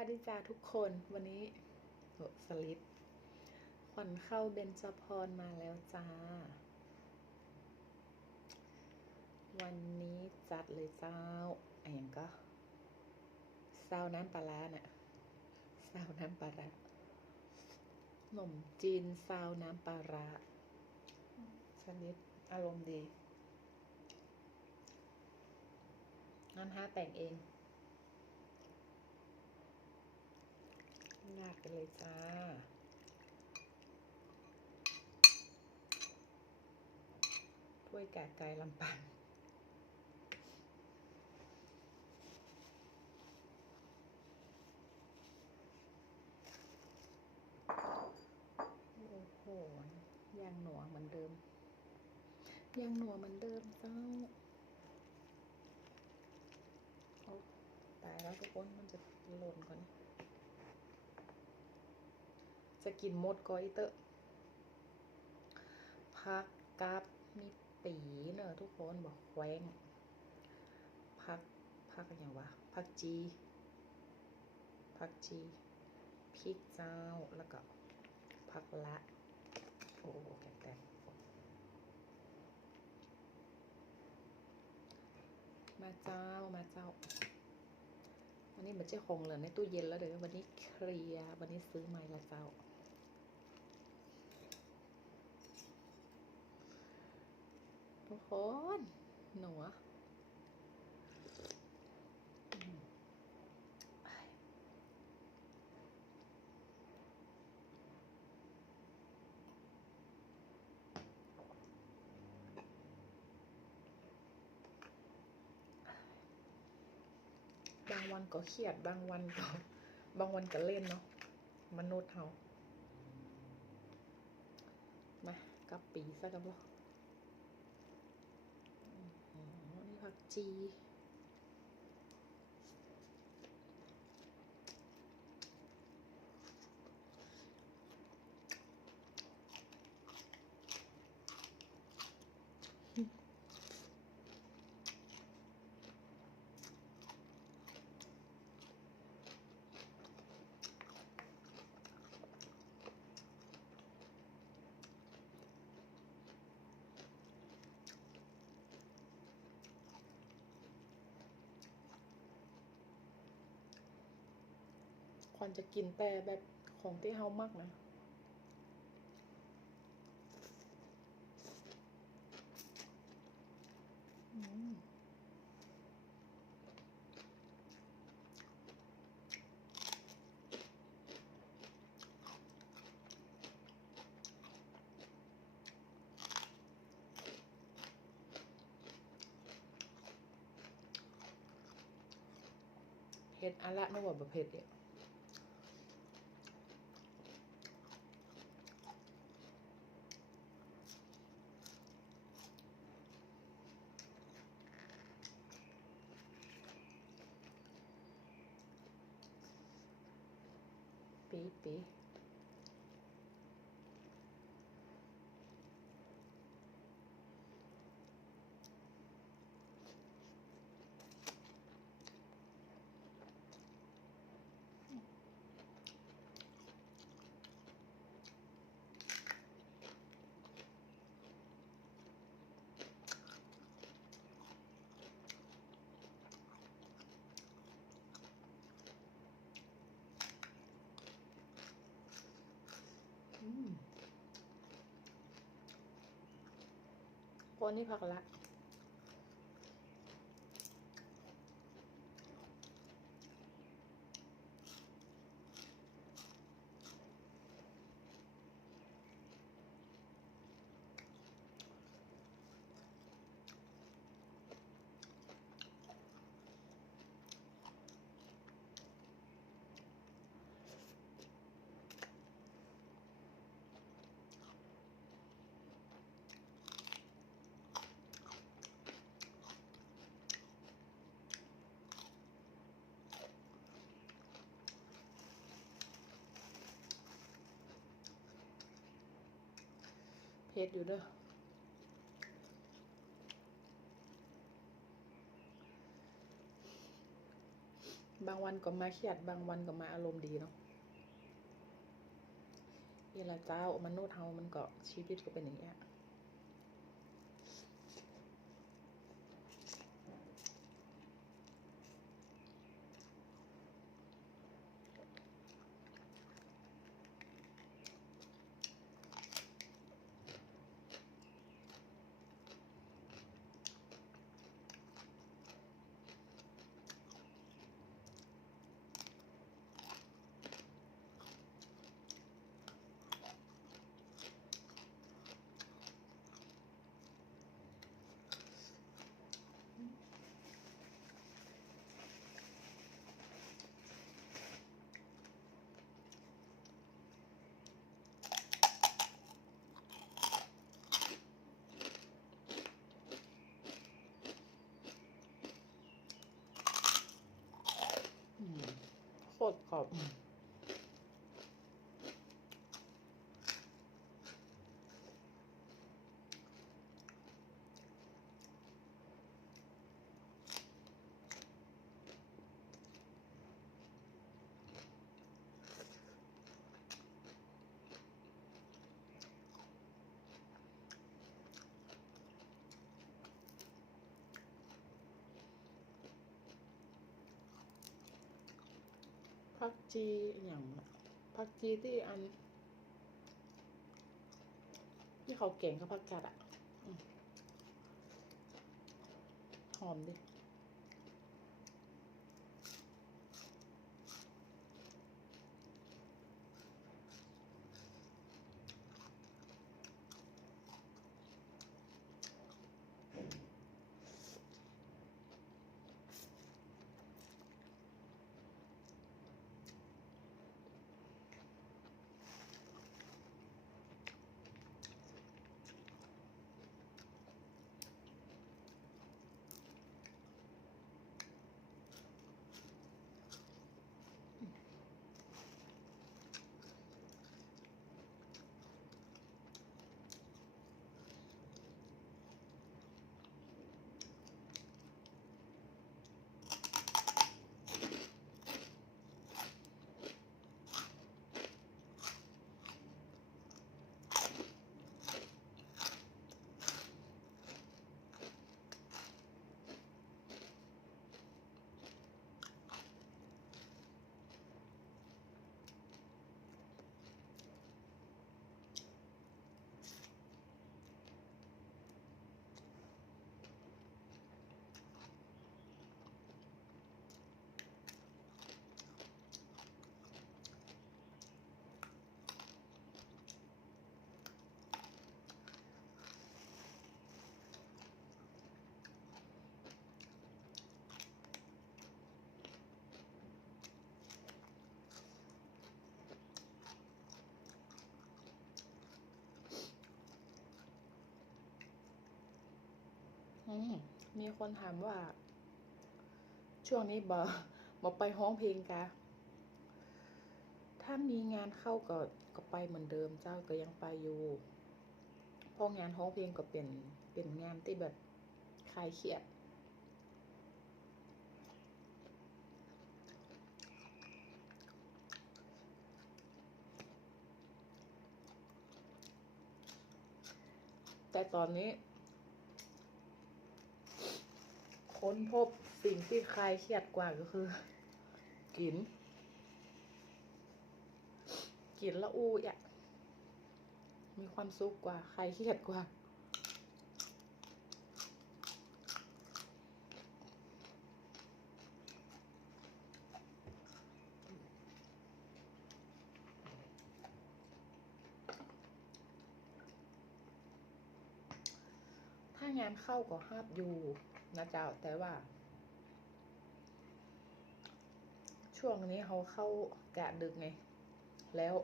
วัสดีจ้าทุกคนวันนี้โหสลิปขวัญเข้าเบญจพรมาแล้วจ้า วันนี้จัดเลยเจ้าไอ้หยังก็ซาวน้ำปลาร้าน่ะซาวน้ำปลาร้าขนมจีนซาวน้ำปลาร้าสลิปอารมณ์ดีงั้นห้าแต่งเอง ลาดกันเลยจ้า ถ้วยแกะไก่ลำปังโอ้โหยังหนัวเหมือนเดิม ยังหนัวเหมือนเดิมเจ้าตายแล้วทุกคนมันจะหล่นก่อน จะกินมดก็อีเตอร์พักกับมีปีเนอะทุกคนบอกแขวงพักพักอย่างวะพักจีพักจีพริกเจ้าแล้วก็พักละโอ้แกแตกมาเจ้ามาเจ้า วันนี้เหมือนเจ้าของเหลือในตู้เย็นแล้วเดี๋ยววันนี้เคลียร์วันนี้ซื้อใหม่ละเจ้า ทุก คนหนัวบางวันก็เครียดบางวันก็ บางวันก็เล่นเนาะมนุษย์เฮามากับปีซะกับบ่ อ๋อ นี่ ผักจีควรจะกินแต่แบบของที่เฮามากนะเผ็ดอะละนึกว่าแบบเผ็ดเนี่ย ปีปีอืม คนที่พักละ ผ็ดอยู่เด้อบางวันก็มาเครียดบางวันก็มาอารมณ์ดีเนาะนี่ละเจ้ามนุษย์เฮามันก็ชีวิตก็เป็นอย่างเงี้ย อืม โค ผักจีอย่างผักจีที่อัน ที่เขาเก่งเขาผักกาดอะหอมดิ มีคนถามว่า ช่วงนี้บอบอไปห้องเพลงกะถ้ามีงานเข้าก็ก็ไปเหมือนเดิมเจ้าก็ยังไปอยู่พราะงานห้องเพลงก็เป็นเป็นงานที่แบบคลายเครียดแต่ตอนนี้ ค้นพบสิ่งที่คลายเครียดกว่าก็คือ กิน กินแล้วอู้อะมีความสุขกว่าคลายเครียดกว่าถ้างานเข้าก็ห้าบอยู่ นะเจ้าแต่ว่า ช่วงนี้เขาเข้ากะดึกไง แล้ว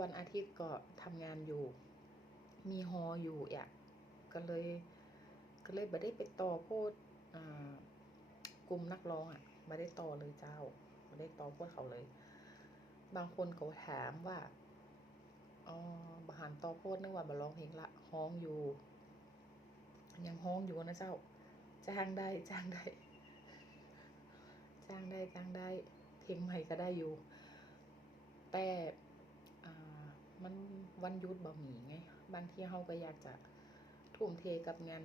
วันอาทิตย์ก็ทำงานอยู่ มีฮออยู่อะก็เลย ก็เลยไม่ได้ไปต่อโพดกลุ่มนักร้องอะไม่ได้ต่อเลยเจ้าไม่ได้ต่อพวกเขาเลย บางคนก็ถามว่าอ๋อบหันต่อโพดนึกว่าบาร้องเพลงละฮ้องอยู่ ยังฮ้องอยู่นะเจ้า จ้างได้จ้างได้ จ้างได้จ้างได้ เพลงใหม่ก็ได้อยู่ แต่อ่ามันวันยุดบ่มีไง บางทีเราก็อยากจะทุ่มเทกับงาน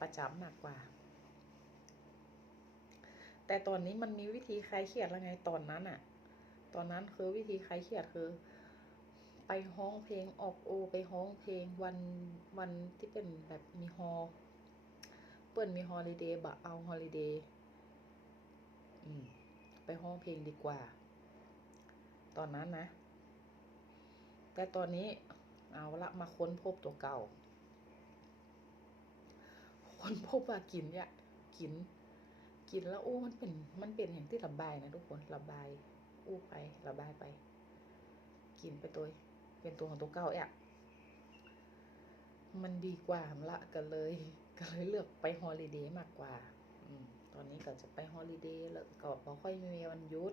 ประจำมากกว่า แต่ตอนนี้มันมีวิธีคลายเครียดแล้วไงตอนนั้นอะตอนนั้นคือวิธีคลายเครียดคือไปฮ้องเพลงออกโอ ไปฮ้องเพลงวันวันที่เป็นแบบมีฮอล เปิ้นมีฮอลิเดย์บะเอาฮอลิเดย์ไปฮ้องเพลงดีกว่า ตอนนั้นนะ แต่ตอนนี้เอาละมาค้นพบตัวเก่า ค้นพบว่ากินเนี่ยกิน กินแล้วโอ้มันเป็น มันเป็นอย่างที่ระบายนะทุกคนระบาย อู้ไประบายไป กินไปตัวเป็นตัวของตัวเก่าแอะมันดีกว่าละก็เลย ก็เลยเลือกไปฮอลิเดย์มากกว่าอืตอนนี้ก็จะไปฮอลิเดย์แล้วก็พอค่อยมีวันหยุด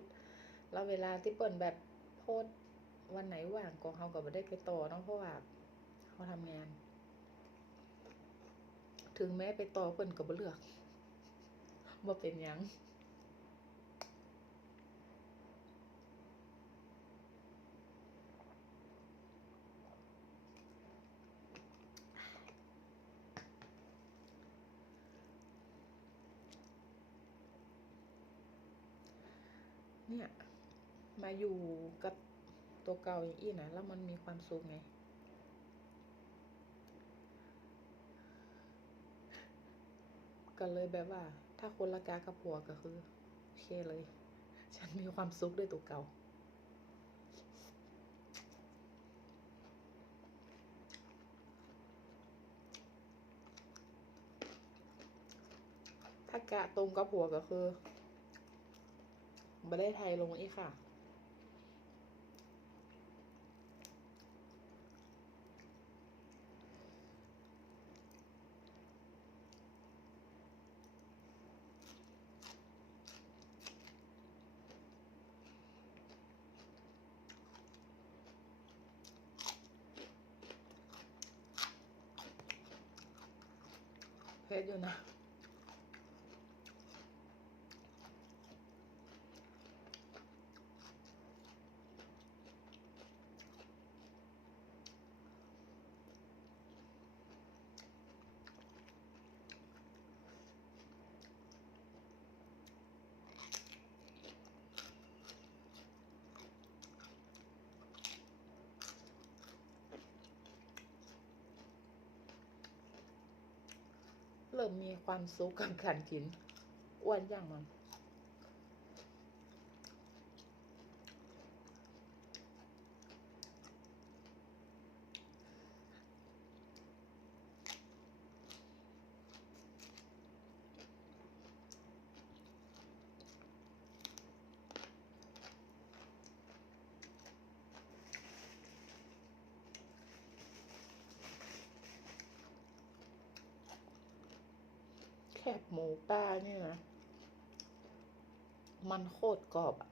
แล้วเวลาที่เปิดแบบโพสต์วันไหนว่างก็เขาก็ไม่ได้ไปต่อเนาะเพราะว่าเขาทำงาน ถึงแม้ไปต่อเปิ้นก็บ่เลือกบ่เป็นยัง เนี่ย มาอยู่กับตัวเก่าอย่างอี้นะแล้วมันมีความสุขไง ก็เลยแบบว่า ถ้าคนละกากับผัวก็คือโอเคเลย ฉันมีความสุขด้วยตัวเก่าถ้ากะตรงกับผัวก็คือ ไม่ได้ไทยลงอีกค่ะเพชรอยู่นะ ริ่มมีความสุขกับการกินอ้วนอย่างมัน แคบหมูป้าเนี่ยนะ มันโคตรกรอบอะ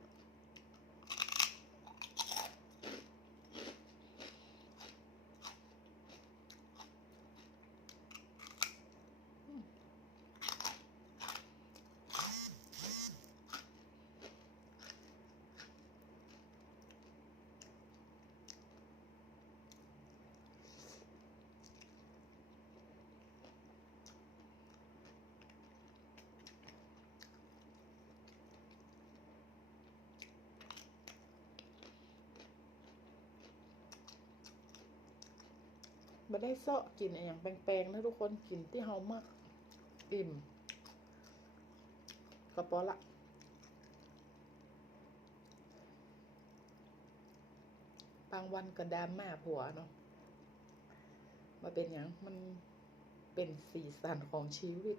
มาได้เซาะกินอย่างแปลงๆนะทุกคนกินที่เฮามากอิ่มกระป๋อละบางวันก็ดาม่าผัวเนาะมาเป็นอย่างมันเป็นสีสันของชีวิต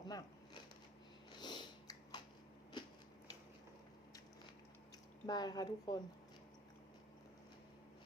อบมาก บายค่ะทุกคน